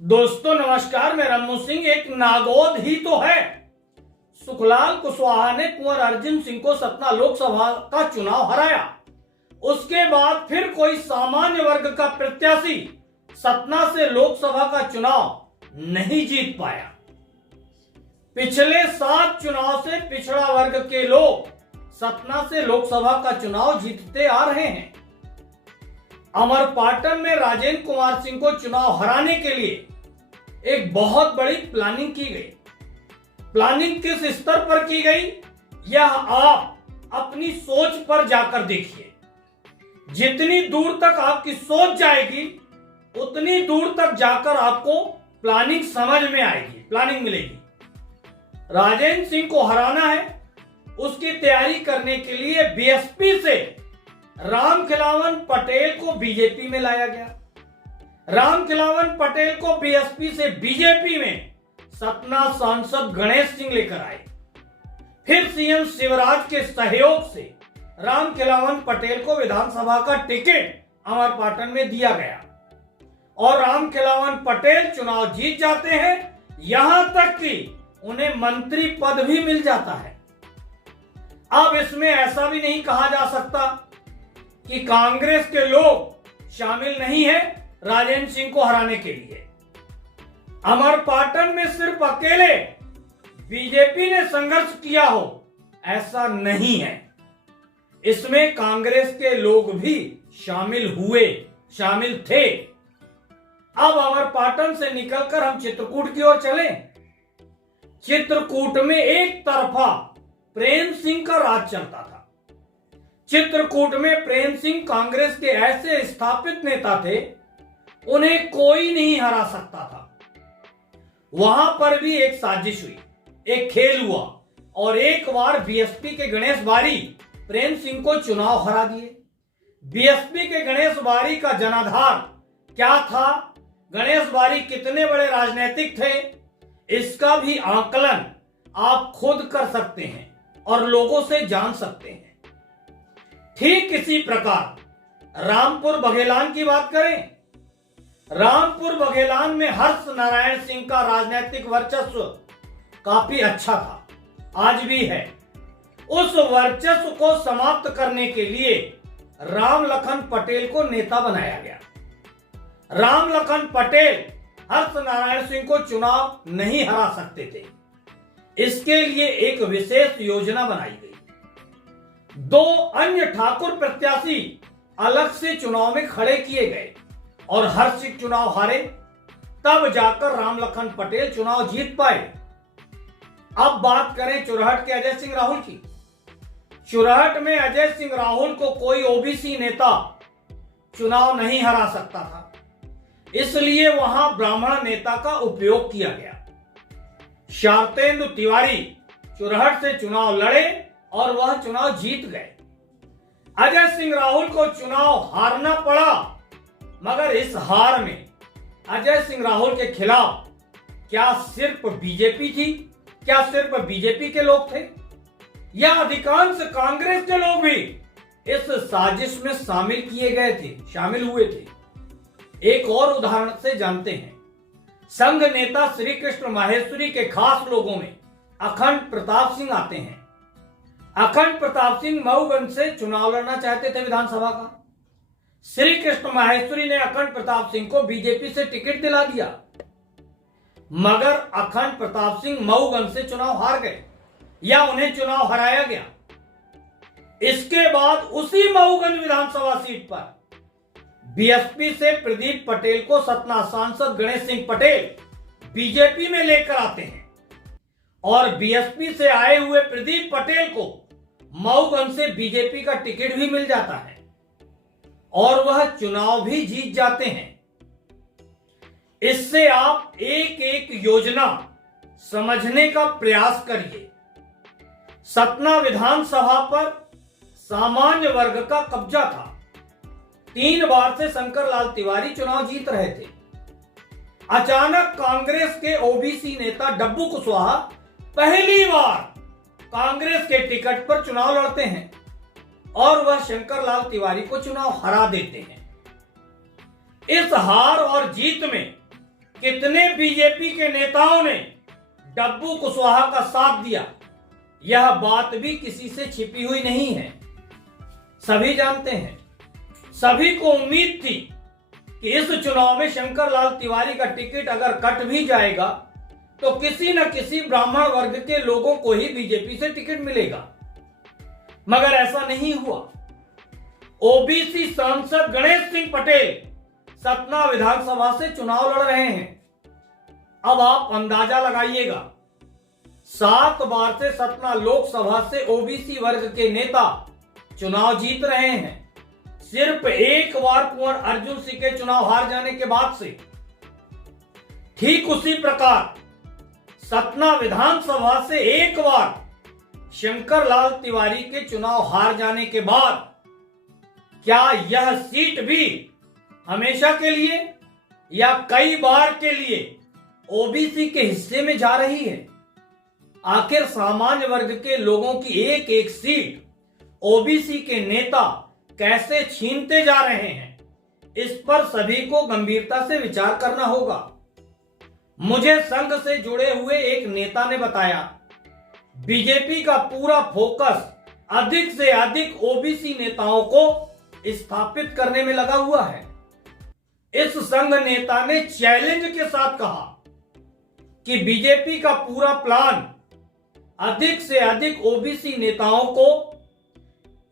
दोस्तों नमस्कार, मैं रमू सिंह। एक नागौद ही तो है। सुखलाल कुशवाहा ने कुंवर अर्जुन सिंह को सतना लोकसभा का चुनाव हराया। उसके बाद फिर कोई सामान्य वर्ग का प्रत्याशी सतना से लोकसभा का चुनाव नहीं जीत पाया। पिछले 7 चुनाव से पिछड़ा वर्ग के लोग सतना से लोकसभा का चुनाव जीतते आ रहे हैं। अमरपाटन में राजेंद्र कुमार सिंह को चुनाव हराने के लिए एक बहुत बड़ी प्लानिंग की गई। प्लानिंग किस स्तर पर की गई, यह आप अपनी सोच पर जाकर देखिए। जितनी दूर तक आपकी सोच जाएगी उतनी दूर तक जाकर आपको प्लानिंग समझ में आएगी, प्लानिंग मिलेगी। राजेंद्र सिंह को हराना है, उसकी तैयारी करने के लिए बीएसपी से रामखिलावन पटेल को बीजेपी में लाया गया। रामखिलावन पटेल को बीएसपी से बीजेपी में सतना सांसद गणेश सिंह लेकर आए। फिर सीएम शिवराज के सहयोग से रामखिलावन पटेल को विधानसभा का टिकट अमरपाटन में दिया गया और रामखिलावन पटेल चुनाव जीत जाते हैं। यहां तक कि उन्हें मंत्री पद भी मिल जाता है। अब इसमें ऐसा भी नहीं कहा जा सकता कि कांग्रेस के लोग शामिल नहीं है राजेंद्र सिंह को हराने के लिए। अमरपाटन में सिर्फ अकेले बीजेपी ने संघर्ष किया हो ऐसा नहीं है, इसमें कांग्रेस के लोग भी शामिल थे। अब अमरपाटन से निकलकर हम चित्रकूट की ओर चलें। चित्रकूट में एक तरफा प्रेम सिंह का राज चलता था। चित्रकूट में प्रेम सिंह कांग्रेस के ऐसे स्थापित नेता थे, उन्हें कोई नहीं हरा सकता था। वहां पर भी एक साजिश हुई, एक खेल हुआ और एक बार बीएसपी के गणेश बारी प्रेम सिंह को चुनाव हरा दिए। बीएसपी के गणेश बारी का जनाधार क्या था, गणेश बारी कितने बड़े राजनीतिक थे, इसका भी आकलन आप खुद कर सकते हैं और लोगों से जान सकते हैं। ठीक इसी प्रकार रामपुर बघेलान की बात करें। रामपुर बघेलान में हर्ष नारायण सिंह का राजनीतिक वर्चस्व काफी अच्छा था, आज भी है। उस वर्चस्व को समाप्त करने के लिए राम लखन पटेल को नेता बनाया गया। राम लखन पटेल हर्ष नारायण सिंह को चुनाव नहीं हरा सकते थे, इसके लिए एक विशेष योजना बनाई गई। 2 अन्य ठाकुर प्रत्याशी अलग से चुनाव में खड़े किए गए और हर्ष सिंह चुनाव हारे, तब जाकर राम लखन पटेल चुनाव जीत पाए। अब बात करें चुरहट के अजय सिंह राहुल की। चुरहट में अजय सिंह राहुल को कोई ओबीसी नेता चुनाव नहीं हरा सकता था, इसलिए वहां ब्राह्मण नेता का उपयोग किया गया। शारतेंदु तिवारी चुरहट से चुनाव लड़े और वह चुनाव जीत गए। अजय सिंह राहुल को चुनाव हारना पड़ा, मगर इस हार में अजय सिंह राहुल के खिलाफ क्या सिर्फ बीजेपी थी, क्या सिर्फ बीजेपी के लोग थे, या अधिकांश कांग्रेस के लोग भी इस साजिश में शामिल हुए थे। एक और उदाहरण से जानते हैं। संघ नेता श्री कृष्ण माहेश्वरी के खास लोगों में अखंड प्रताप सिंह आते हैं। अखंड प्रताप सिंह मऊगंज से चुनाव लड़ना चाहते थे विधानसभा का। श्री कृष्ण माहेश्वरी ने अखंड प्रताप सिंह को बीजेपी से टिकट दिला दिया, मगर अखंड प्रताप सिंह मऊगंज से चुनाव हार गए या उन्हें चुनाव हराया गया। इसके बाद उसी मऊगंज विधानसभा सीट पर बीएसपी से प्रदीप पटेल को सतना सांसद गणेश सिंह पटेल बीजेपी में लेकर आते हैं और बीएसपी से आए हुए प्रदीप पटेल को मऊगंज से बीजेपी का टिकट भी मिल जाता है और वह चुनाव भी जीत जाते हैं। इससे आप एक एक योजना समझने का प्रयास करिए। सतना विधानसभा पर सामान्य वर्ग का कब्जा था। 3 बार से शंकर लाल तिवारी चुनाव जीत रहे थे। अचानक कांग्रेस के ओबीसी नेता डब्बू कुशवाहा पहली बार कांग्रेस के टिकट पर चुनाव लड़ते हैं और वह शंकर लाल तिवारी को चुनाव हरा देते हैं। इस हार और जीत में कितने बीजेपी के नेताओं ने डब्बू कुशवाहा का साथ दिया, यह बात भी किसी से छिपी हुई नहीं है। सभी जानते हैं, सभी को उम्मीद थी कि इस चुनाव में शंकर लाल तिवारी का टिकट अगर कट भी जाएगा तो किसी न किसी ब्राह्मण वर्ग के लोगों को ही बीजेपी से टिकट मिलेगा, मगर ऐसा नहीं हुआ। ओबीसी सांसद गणेश सिंह पटेल सतना विधानसभा से चुनाव लड़ रहे हैं। अब आप अंदाजा लगाइएगा, 7 बार से सतना लोकसभा से ओबीसी वर्ग के नेता चुनाव जीत रहे हैं। सिर्फ एक बार कुंवर अर्जुन सिंह के चुनाव हार जाने के बाद से। ठीक उसी प्रकार सतना विधानसभा से एक बार शंकर लाल तिवारी के चुनाव हार जाने के बाद क्या यह सीट भी हमेशा के लिए या कई बार के लिए ओबीसी के हिस्से में जा रही है? आखिर सामान्य वर्ग के लोगों की एक एक सीट ओबीसी के नेता कैसे छीनते जा रहे हैं, इस पर सभी को गंभीरता से विचार करना होगा। मुझे संघ से जुड़े हुए एक नेता ने बताया, बीजेपी का पूरा फोकस अधिक से अधिक ओबीसी नेताओं को स्थापित करने में लगा हुआ है। इस संघ नेता ने चैलेंज के साथ कहा कि बीजेपी का पूरा प्लान अधिक से अधिक ओबीसी नेताओं को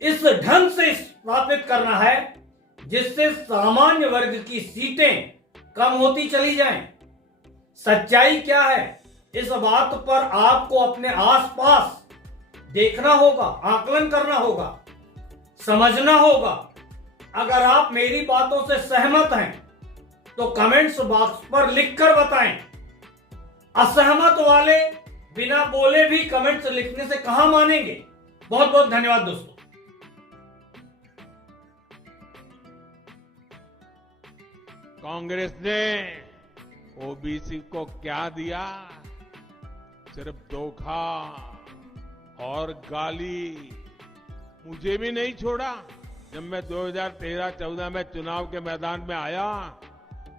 इस ढंग से स्थापित करना है जिससे सामान्य वर्ग की सीटें कम होती चली जाएं। सच्चाई क्या है, इस बात पर आपको अपने आसपास देखना होगा, आकलन करना होगा, समझना होगा। अगर आप मेरी बातों से सहमत हैं तो कमेंट्स बॉक्स पर लिखकर बताएं। असहमत वाले बिना बोले भी कमेंट्स लिखने से कहां मानेंगे। बहुत बहुत धन्यवाद दोस्तों। कांग्रेस ने ओबीसी को क्या दिया? सिर्फ धोखा और गाली। मुझे भी नहीं छोड़ा। जब मैं 2013-14 में चुनाव के मैदान में आया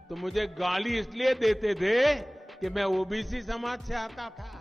तो मुझे गाली इसलिए देते थे कि मैं ओबीसी समाज से आता था।